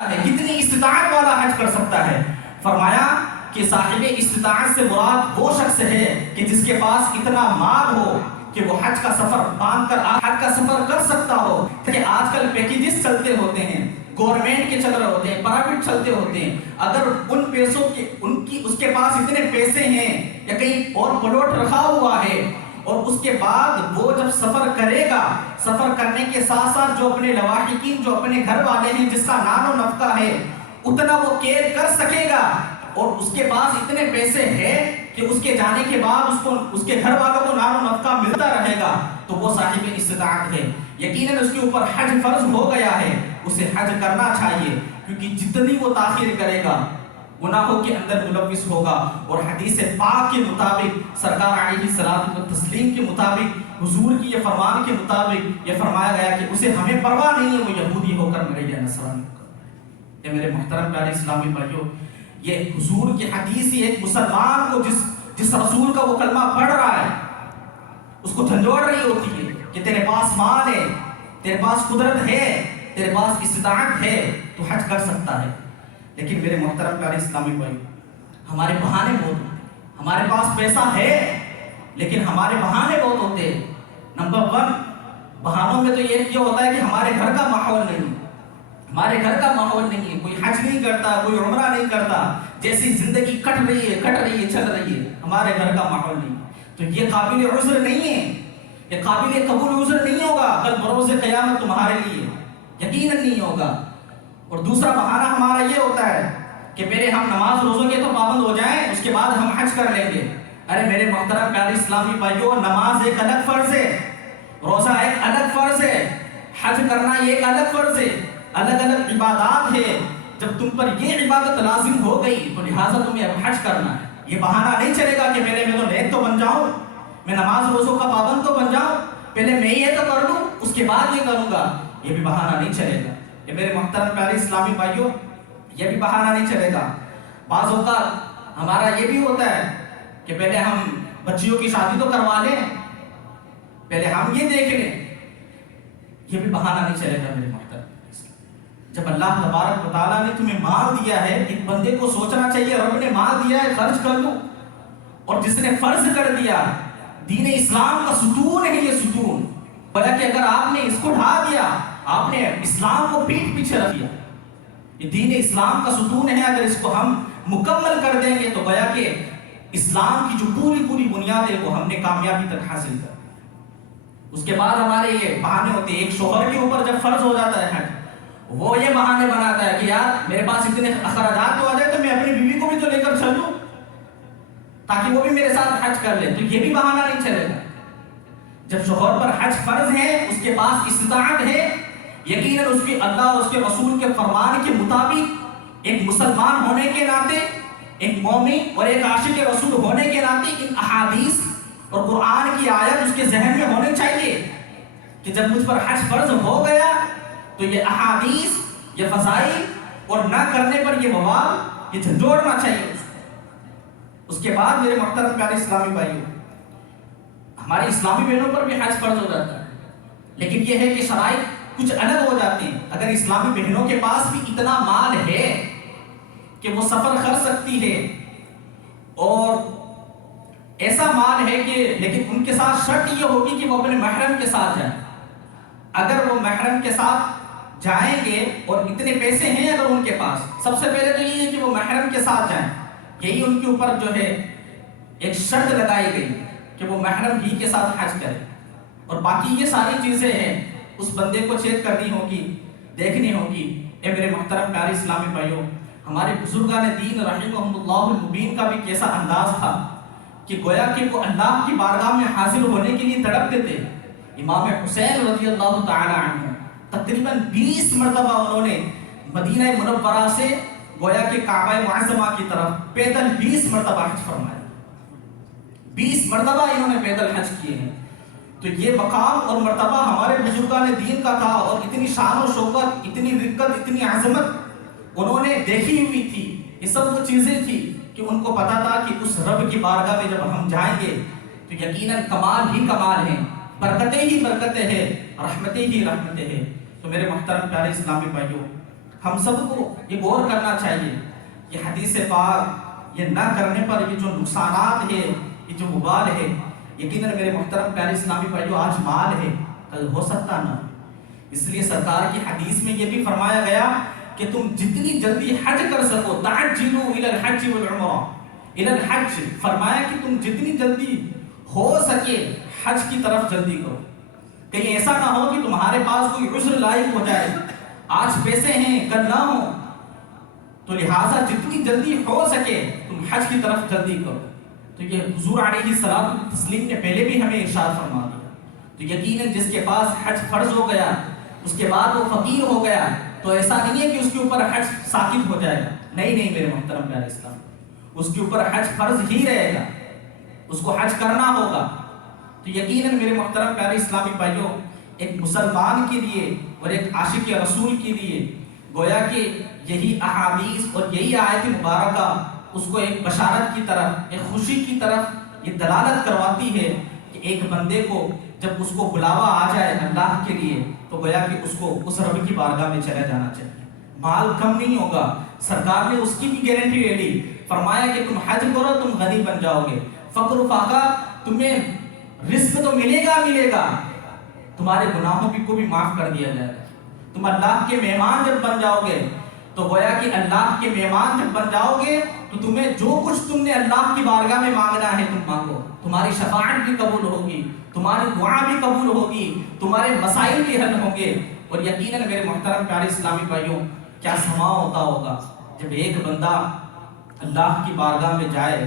ہے، کتنی استطاعت والا حج کر سکتا ہے؟ فرمایا کہ صاحب استطاعت سے مراد وہ شخص ہے کہ جس کے پاس اتنا مال ہو کہ وہ حج کا سفر باندھ کر حج کا سفر کر سکتا ہو۔ کہ آج کل پیکیجز چلتے ہوتے ہیں، گورنمنٹ کے چل رہے ہوتے ہیں، پرائیویٹ چلتے ہوتے ہیں، اگر ان پیسوں کی اس کے پاس اتنے پیسے ہیں یا کہیں اور پلاٹ رکھا ہوا ہے اور اس کے بعد وہ جب سفر کرے گا، سفر کرنے کے ساتھ ساتھ جو اپنے لواحقین، جو اپنے گھر والے ہیں جس کا نان و نفقہ ہے، اتنا وہ کیئر کر سکے گا اور اس کے پاس اتنے پیسے ہیں کہ اس کے جانے کے بعد اس کے گھر والوں کو نان و نفقہ ملتا رہے گا، تو وہ صاحب استطاعت ہے۔ یقیناً اس کے اوپر حج فرض ہو گیا ہے، اسے حج کرنا چاہیے، کیونکہ جتنی وہ تاخیر کرے گا گناہوں کے اندر ملوث ہوگا۔ اور حدیث پاک کے مطابق، سرکار علیہ الصلوۃ والتسلیم کے مطابق، حضور کی یہ فرمان کے مطابق یہ فرمایا گیا کہ اسے ہمیں پرواہ نہیں ہے وہ یہودی ہو کر مرے یا نصرانی ہو کر۔ میرے محترم پیارے اسلامی بھائیوں، یہ حضور کی حدیث ہی ایک مسلمان کو جس رسول کا وہ کلمہ پڑھ رہا ہے اس کو جھنجھوڑ رہی ہوتی ہے کہ تیرے پاس مال ہے، تیرے پاس قدرت ہے، تیرے پاس استطاعت ہے، تو حج کر سکتا ہے۔ لیکن میرے محترم پیارے اسلامی بھائی، ہمارے بہانے بہت ہوتے ہیں۔ ہمارے پاس پیسہ ہے لیکن ہمارے بہانے بہت ہوتے ہیں۔ نمبر 1 بہانوں میں تو یہ ہوتا ہے کہ ہمارے گھر کا ماحول نہیں، ہمارے گھر کا ماحول نہیں ہے، کوئی حج نہیں کرتا، کوئی عمرہ نہیں کرتا، جیسی زندگی کٹ رہی ہے، چل رہی ہے، ہمارے گھر کا ماحول نہیں، تو یہ قابل عذر نہیں ہے، یہ قابل قبول عذر نہیں ہوگا کل بروز قیامت تمہارے لیے، یقیناً نہیں ہوگا۔ اور دوسرا بہانہ ہمارا یہ ہوتا ہے کہ پہلے ہم نماز روزوں کے تو پابند ہو جائیں، اس کے بعد ہم حج کر لیں گے۔ ارے میرے محترم پیارے اسلامی بھائیوں، نماز ایک الگ فرض ہے، روزہ ایک الگ فرض ہے، حج کرنا ایک الگ فرض ہے، الگ الگ عبادات ہے۔ جب تم پر یہ عبادت لازم ہو گئی تو لہٰذا تمہیں اب حج کرنا ہے۔ یہ بہانہ نہیں چلے گا کہ پہلے میں تو نیک تو بن جاؤں، میں نماز روزوں کا پابند تو بن جاؤں، پہلے میں یہ تو کر لوں اس کے بعد یہ کروں گا، یہ بھی بہانہ نہیں چلے گا۔ یہ میرے محترم پیارے اسلامی بھائیوں، یہ بھی بہانہ نہیں چلے گا۔ بعض اوقات ہمارا یہ بھی ہوتا ہے کہ پہلے ہم بچیوں کی شادی تو کروا لیں، پہلے ہم یہ دیکھ لیں، یہ بھی بہانہ نہیں چلے گا میرے محترم۔ جب اللہ تبارک و تعالیٰ نے تمہیں مال دیا ہے، ایک بندے کو سوچنا چاہیے رب نے مال دیا ہے خرچ کر لوں، اور جس نے فرض کر دیا، دین اسلام کا ستون ہے یہ ستون، بلکہ اگر آپ نے اس کو ڈھا دیا، آپ نے اسلام کو پیٹ پیچھے رکھ دیا، یہ دین اسلام کا ستون ہے، اگر اس کو ہم مکمل کر دیں گے تو گویا کہ اسلام کی جو پوری بنیاد ہے وہ ہم نے کامیابی تک حاصل کر۔ اس کے بعد ہمارے یہ بہانے ہوتے ہیں، ایک شوہر کے اوپر جب فرض ہو جاتا ہے حج، وہ یہ بہانے بناتا ہے کہ یار میرے پاس اتنے اخراجات تو آ جائے تو میں اپنی بیوی کو بھی تو لے کر چل لوں تاکہ وہ بھی میرے ساتھ حج کر لے، تو یہ بھی بہانہ نہیں چلے گا۔ جب شوہر پر حج فرض ہے، اس کے پاس استطاعت ہے، یقیناً اس کے اللہ اور اس کے رسول کے فرمان کے مطابق ایک مسلمان ہونے کے ناطے، ایک مومن اور ایک عاشق رسول ہونے کے ناطے ان احادیث اور قرآن کی آیت اس کے ذہن میں ہونے چاہیے کہ جب مجھ پر حج فرض ہو گیا تو یہ احادیث، یہ فضائل اور نہ کرنے پر یہ وبال، یہ جھنجھوڑنا چاہیے۔ اس کے بعد میرے محترم پیارے اسلامی بھائیوں، ہمارے اسلامی بہنوں پر بھی حج فرض ہو جاتا ہے، لیکن یہ ہے کہ شرائط کچھ الگ ہو جاتی ہیں۔ اگر اسلامی بہنوں کے پاس بھی اتنا مال ہے کہ وہ سفر کر سکتی ہے اور ایسا مال ہے کہ، لیکن ان کے ساتھ شرط یہ ہوگی کہ وہ اپنے محرم کے ساتھ جائیں۔ اگر وہ محرم کے ساتھ جائیں گے اور اتنے پیسے ہیں اگر ان کے پاس، سب سے پہلے تو یہ ہے کہ وہ محرم کے ساتھ جائیں، یہی ان کے اوپر جو ہے ایک شرط لگائی گئی کہ وہ محرم ہی کے ساتھ حج کرے، اور باقی یہ ساری چیزیں ہیں اس بندے کو چیک کرنی ہوگی، دیکھنی ہوگی۔ اے میرے محترم پیارے اسلامی بھائیوں، ہمارے بزرگان دین رحمہم اللہ المبین کا بھی کیسا انداز تھا کہ گویا کہ وہ اللہ کی بارگاہ میں حاضر ہونے کے لیے تڑپتے تھے۔ امام حسین رضی اللہ تعالی عنہ تقریباً 20 مرتبہ انہوں نے مدینہ منورہ سے گویا کہ کعبہ معظمہ کی طرف پیدل 20 مرتبہ حج فرمایا، 20 مرتبہ انہوں نے پیدل حج کیے ہیں۔ تو یہ مقام اور مرتبہ ہمارے بزرگان دین کا تھا، اور اتنی شان و شوکت، اتنی رقت، اتنی عظمت انہوں نے دیکھی ہوئی تھی۔ یہ سب وہ چیزیں تھی کہ ان کو پتا تھا کہ اس رب کی بارگاہ میں جب ہم جائیں گے تو یقیناً کمال ہی کمال ہیں، برکتیں ہی برکتیں ہیں، رحمتیں ہی رحمتیں ہیں۔ تو میرے محترم پیارے اسلامی بھائیوں، ہم سب کو یہ غور کرنا چاہیے. یہ حدیث پاک یہ نہ کرنے پر یہ جو نقصانات ہے، یہ جو وبال ہے، یقیناً میرے محترم پیارے اسلامی بھائیو آج مال ہے کل ہو سکتا نہ. اس لیے سرکار کی حدیث میں یہ بھی فرمایا گیا کہ تم جتنی جلدی حج کر سکو، تعجلوا الی الحج والعمرہ، الی الحج، فرمایا کہ تم جتنی جلدی ہو سکے حج کی طرف جلدی کرو. کہیں ایسا نہ ہو کہ تمہارے پاس کوئی عذر لاحق ہو جائے، آج پیسے ہیں کل نہ ہو، تو لہٰذا جتنی جلدی ہو سکے تم حج کی طرف جلدی کرو. تو یہ حضور علیہ الصلوۃ والتسلیم نے پہلے بھی ہمیں ارشاد فرما دیا. تو یقیناً جس کے پاس حج فرض ہو گیا اس کے بعد وہ فقیر ہو گیا تو ایسا نہیں ہے کہ اس کے اوپر حج ساقط ہو جائے گا. نہیں میرے محترم پیارے اسلام، اس کے اوپر حج فرض ہی رہے گا، اس کو حج کرنا ہوگا. تو یقیناً میرے محترم پیارے اسلامی بھائیوں، ایک مسلمان کے لیے اور ایک عاشق رسول کے لیے گویا کہ یہی احادیث اور یہی آیت مبارکہ اس کو ایک بشارت کی طرف، ایک خوشی کی طرف یہ دلالت کرواتی ہے کہ ایک بندے کو جب اس کو بلاوا آ جائے اللہ کے لیے تو گویا کہ اس کو اس رب کی بارگاہ میں چلا جانا چاہیے. مال کم نہیں ہوگا، سرکار نے اس کی بھی گارنٹی لے لی. فرمایا کہ تم حج کرو تم غنی بن جاؤ گے، فقر و فاقہ تمہیں رزق تو ملے گا، تمہارے گناہوں کو بھی معاف کر دیا جائے گا. تم اللہ کے مہمان جب بن جاؤ گے تو گویا کہ اللہ کے مہمان جب بن جاؤ گے تو تمہیں جو کچھ تم نے اللہ کی بارگاہ میں مانگنا ہے تم مانگو، تمہاری شفاعت بھی قبول ہوگی، تمہاری دعا بھی قبول ہوگی، تمہارے مسائل بھی حل ہوں گے. اور یقیناً میرے محترم پیارے اسلامی بھائیوں، کیا سما ہوتا ہوگا جب ایک بندہ اللہ کی بارگاہ میں جائے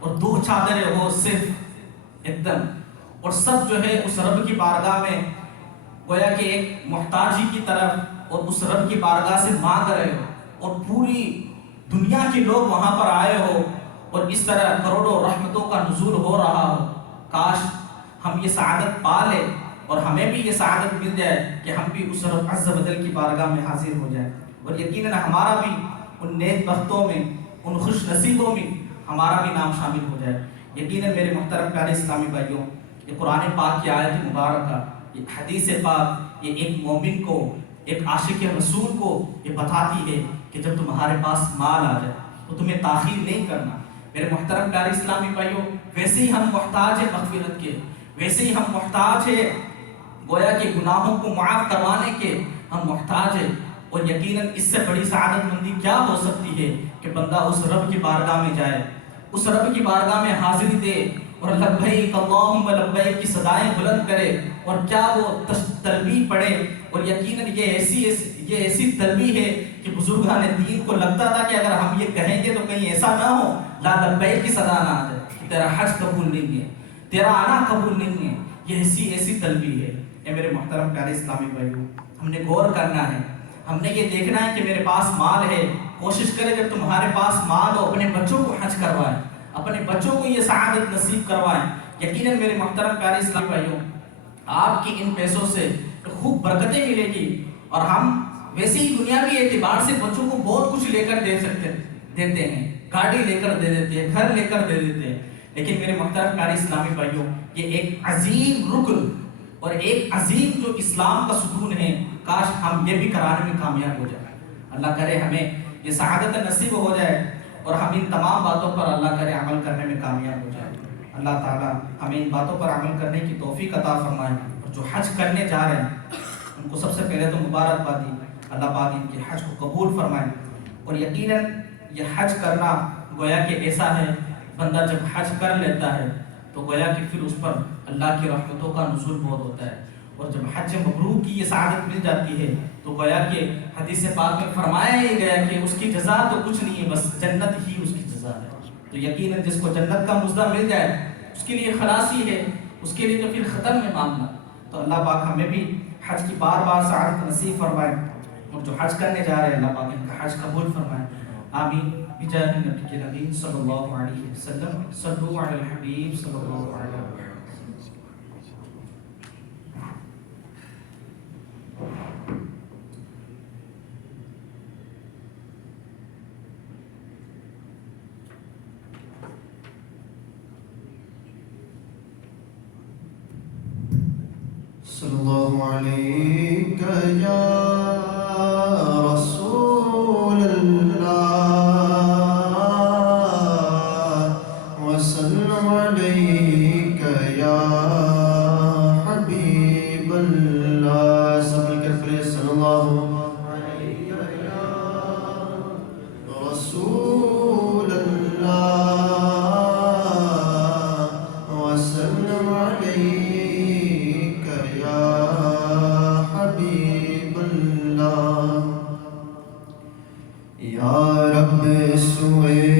اور 2 چادریں ہو صرف ایک دم، اور سب جو ہے اس رب کی بارگاہ میں گویا کہ ایک محتاجی کی طرف اور اس رب کی بارگاہ سے مانگ رہے ہو، اور پوری دنیا کے لوگ وہاں پر آئے ہو اور اس طرح کروڑوں رحمتوں کا نزول ہو رہا ہو. کاش ہم یہ سعادت پا لیں اور ہمیں بھی یہ سعادت مل جائے کہ ہم بھی اس رب عز و جل کی بارگاہ میں حاضر ہو جائیں، اور یقیناً ہمارا بھی ان نیک بختوں میں، ان خوش نصیبوں میں ہمارا بھی نام شامل ہو جائے. یقیناً میرے محترم پیارے اسلامی بھائیوں، یہ قرآن پاک کی آیت مبارکہ، یہ حدیث پاک، یہ ایک مومن کو، ایک عاشق رسول کو یہ بتاتی ہے کہ جب تمہارے پاس مال آ جائے تو تمہیں تاخیر نہیں کرنا. میرے محترم پیارے اسلامی بھائیوں، ویسے ہی ہم محتاج ہیں مغفرت کے، ویسے ہی ہم محتاج ہیں گویا کہ گناہوں کو معاف کروانے کے، ہم محتاج ہیں. اور یقیناً اس سے بڑی سعادت مندی کیا ہو سکتی ہے کہ بندہ اس رب کی بارگاہ میں جائے، اس رب کی بارگاہ میں حاضری دے اور لبیک اللہم لبیک کی صدائیں بلند کرے، اور کیا وہ تلبیہ پڑھے. اور یقیناً یہ ایسی تلبیہ ہے کہ بزرگان دین کو لگتا تھا کہ اگر ہم یہ کہیں گے تو کہیں ایسا نہ ہو لا لبیک کی صدا نہ آ جائے، تیرا حج قبول نہیں ہے، تیرا آنا قبول نہیں ہے. یہ ایسی تلبیہ ہے. اے میرے محترم پیارے اسلامی بھائیوں، ہم نے غور کرنا ہے، ہم نے یہ دیکھنا ہے کہ میرے پاس مال ہے. کوشش کرے جب تمہارے پاس مال ہو اپنے بچوں کو حج کروائیں، اپنے بچوں کو یہ سعادت نصیب کروائیں. یقیناً میرے محترم پیارے اسلامی بھائیوں، آپ کی ان پیسوں سے خوب برکتیں ملے گی، اور ہم ویسے ہی دنیاوی اعتبار سے بچوں کو بہت کچھ لے کر دیتے ہیں، گاڑی لے کر دے دیتے ہیں، گھر لے کر دے دیتے ہیں. لیکن میرے محترم پیارے اسلامی بھائیوں، یہ ایک عظیم رکن اور ایک عظیم جو اسلام کا ستون ہے، کاش ہم یہ بھی کرانے میں کامیاب ہو جائیں. اللہ کرے ہمیں یہ سعادت نصیب ہو جائے اور ہم ان تمام باتوں پر اللہ کرے عمل کرنے میں کامیاب ہو جائے. اللہ تعالیٰ ہمیں ان باتوں پر عمل کرنے کی توفیق عطا فرمائے. اور جو حج کرنے جا رہے ہیں ان کو سب سے پہلے تو مبارکبادی، اللہ پاک ان کے حج کو قبول فرمائے. اور یقیناً یہ حج کرنا گویا کہ ایسا ہے، بندہ جب حج کر لیتا ہے تو گویا کہ پھر اس پر اللہ کی رحمتوں کا نزول بہت ہوتا ہے. اور جب حج مبرور کی یہ سعادت مل جاتی ہے تو گویا کہ حدیث پاک میں فرمایا ہی گیا کہ اس کی جزا تو کچھ نہیں ہے، بس جنت ہی اس کی جزا ہے. تو یقیناً جس کو جنت کا مزدہ مل جائے اس کے لیے خلاصی ہے، اس کے لیے تو پھر ختم ہے معاملہ. تو اللہ پاک ہمیں بھی حج کی بار بار سعادت نصیب فرمائے، اور جو حج کرنے جا رہے ہیں اللہ پاک ان کا حج قبول فرمائے. آمین بجاہ نبی کے نبی صلی اللہ علیہ وسلم. صلو علی الحبیب صلی اللہ علیہ وسلم. صلی اللہ علیہ یا رسول یا رب سوئے